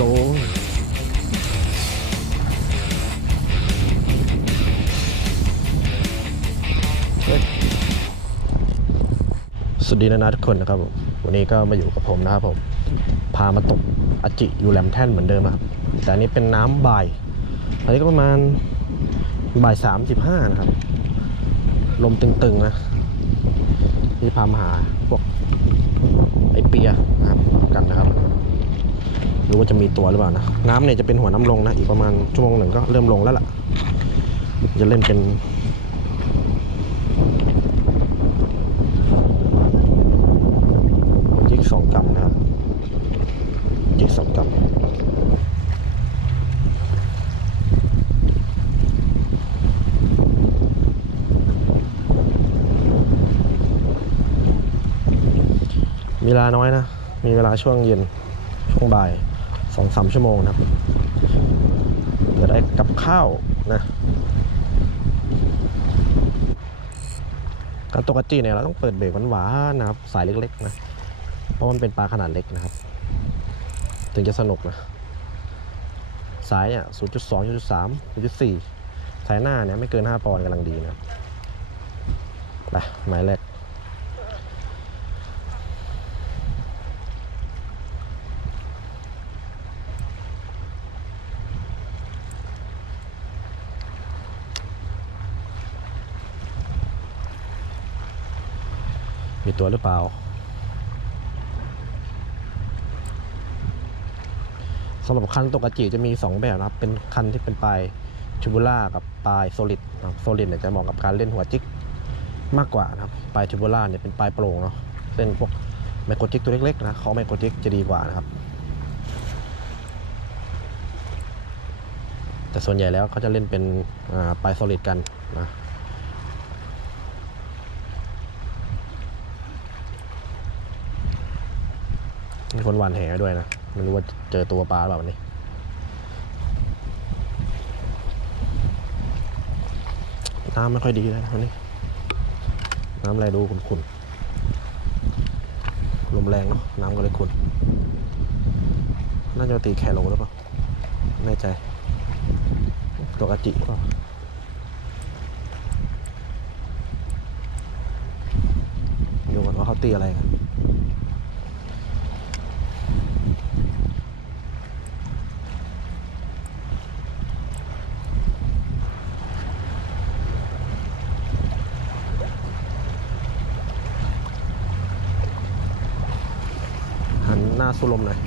โดนสวัสดีนะนะทุกคนนะครับผมวันนี้ก็มาอยู่กับผมนะครับผม พามาตกอจิอยู่แหลมแท่นเหมือนเดิมนะครับแต่อันนี้เป็นน้ำบ่ายอันนี้ก็ประมาณบ่ายสามสิบห้านะครับ ลมตึงๆนะที่พามาหาพวกไอเปียนะครับกันนะครับ รู้ว่าจะมีตัวหรือเปล่านะ น้ำเนี่ยจะเป็นหัวน้ำลงนะ อีกประมาณชั่วโมงหนึ่งก็เริ่มลงแล้วล่ะ จะเล่นเป็นจิกสองกำนะครับจิกสองกำมีเวลาน้อยนะ มีเวลาช่วงเย็น ช่วงบ่าย สองสามชั่วโมงนะครับจะได้กับข้าวนะการตกกระจีเนี่ยเราต้องเปิดเบรกหวานๆนะครับ สายเล็กๆนะ เพราะมันเป็นปลาขนาดเล็กนะครับ ถึงจะสนุกนะ สายเนี่ย0.2 0.3 0.4 สายหน้าเนี่ยไม่เกิน 5 ปอนด์กำลังดีนะไปหมายแรกีตัวหรือเปล่า สำหรับคันตกกระจีจะมี 2 แบบนะครับ เป็นคันที่เป็นปลายชูบูล่ากับปลายโซลิดนะโซลิดเนี่ยจะเหมาะกับการเล่นหัวจิกมากกว่านะครับ ปลายชูบูล่าเนี่ยเป็นปลายโปร่งเนาะเล่นพวกไมโครจิกตัวเล็กๆนะเขาไมโครจิกจะดีกว่านะครับ แต่ส่วนใหญ่แล้วเขาจะเล่นเป็นปลายโซลิดกันนะ มีคนหวานแหด้วยนะ ไม่รู้ว่าเจอตัวปลาหรือเปล่าวันนี้น้ำไม่ค่อยดีเลยนะวันนี้ น้ำอะไรดูขุ่นๆลมแรงเนาะน้ำก็เลยขุ่นน่าจะตีแคโลหรือเปล่าไม่แน่ใจ ตัวกระจิหรือเปล่าดูก่อนว่าเขาตีอะไรกัน หน้าสุลมหน่อย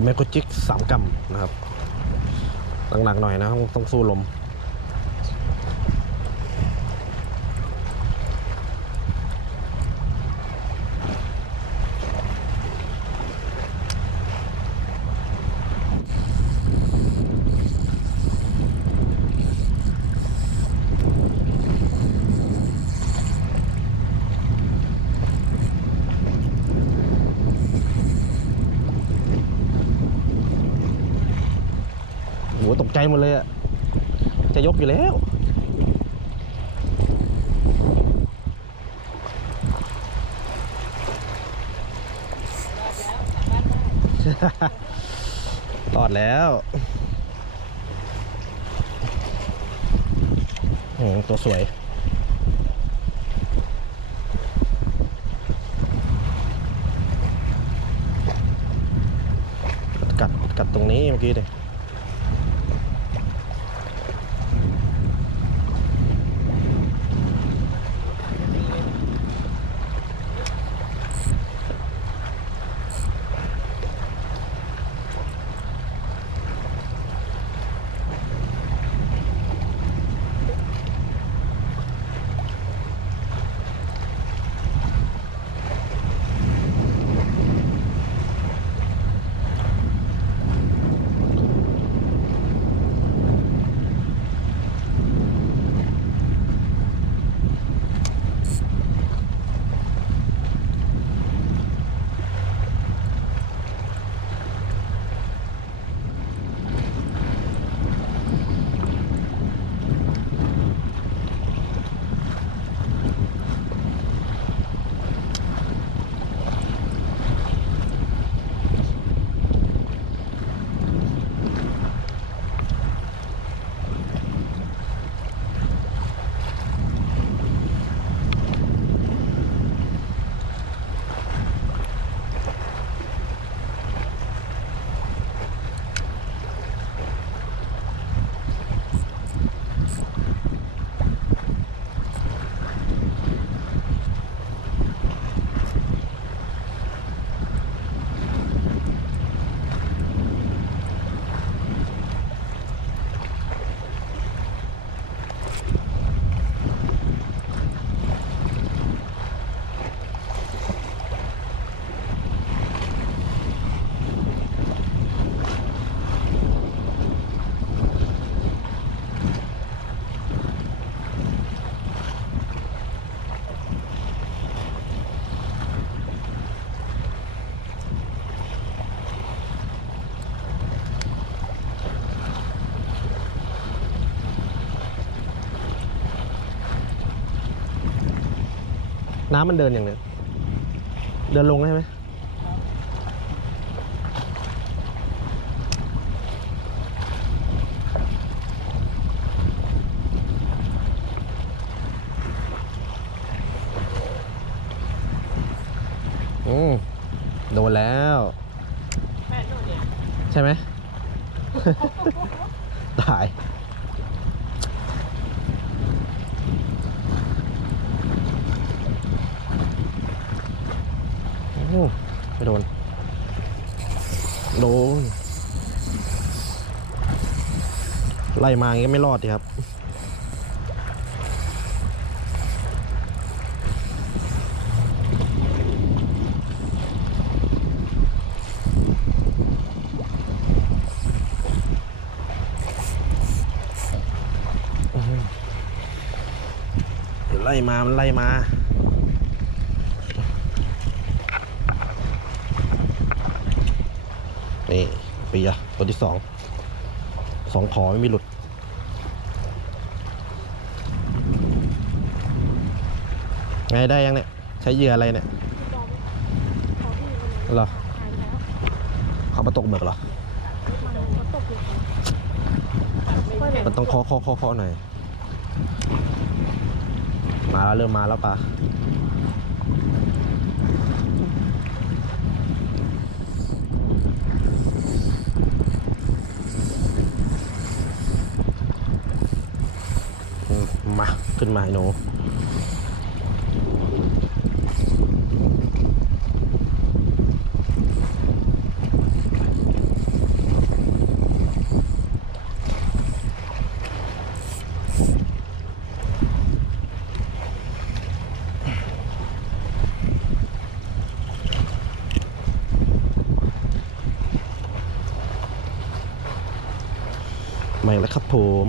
เป็นไมโครจิกสามกรัมนะครับหนักๆหน่อยนะต้องต้องสู้ลม โหตกใจหมดเลยอะจะยกอยู่แล้ว ตอดแล้วโอ้โหตัวสวยกัดกัดตรงนี้เมื่อกี้เลย น้ำมันเดินอย่างเนี้ยเดินลงได้ไหมอืมโดนแล้วแม่นู่นเนี่ยใช่ไหม ตาย อ้ไม่โดน โดน ไล่มาอย่างงี้ไม่รอดดิครับ ไล่มา มันไล่มา นี่ปีอะตัวที่สองสองขอไม่มีหลุด ไงได้ยังเนี่ย ใช้เหยื่ออะไรเนี่ยเหรอเขามาตกหมึกเหรอ มันต้องเคาะเคาะเคาะเคาะหน่อย มาแล้วเริ่มมาแล้วปะ มา ขึ้นมาไอ้หนูมาอีกแล้วครับผม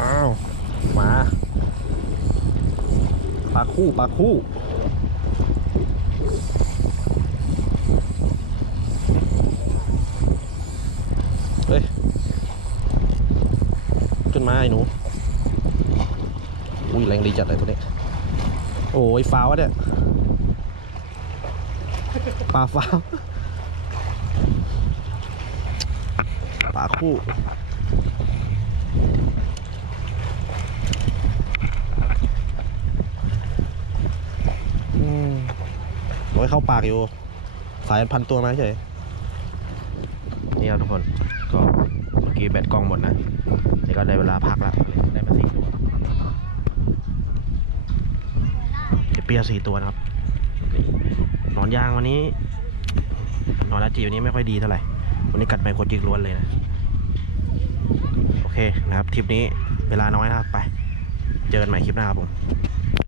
อ้าวมาปลา คู่ปลาคู่เฮ้ยขึ้นมาไอ้หนูอุ้ยแรงดีจัดเลยพวกนี้โอ้ยฟ้าวะเนี่ยปลาฟ้าวปลาคู่ อืม โอ้เข้าปากอยู่ สายพันตัวมาเฉยนี่ครับทุกคนก็เมื่อกี้แบตกล้องหมดนะนี่ก็ได้เวลาพักแล้วได้มาสี่ตัวเก็บเปียสี่ตัวนะครับหนอนยางวันนี้หนอนอาจีวันนี้ไม่ค่อยดีเท่าไหร่ วันนี้กัดไปคนจิกล้วนเลยนะ โอเคนะครับทริปนี้เวลาน้อยนะครับไป เจอกันใหม่คลิปหน้าครับผม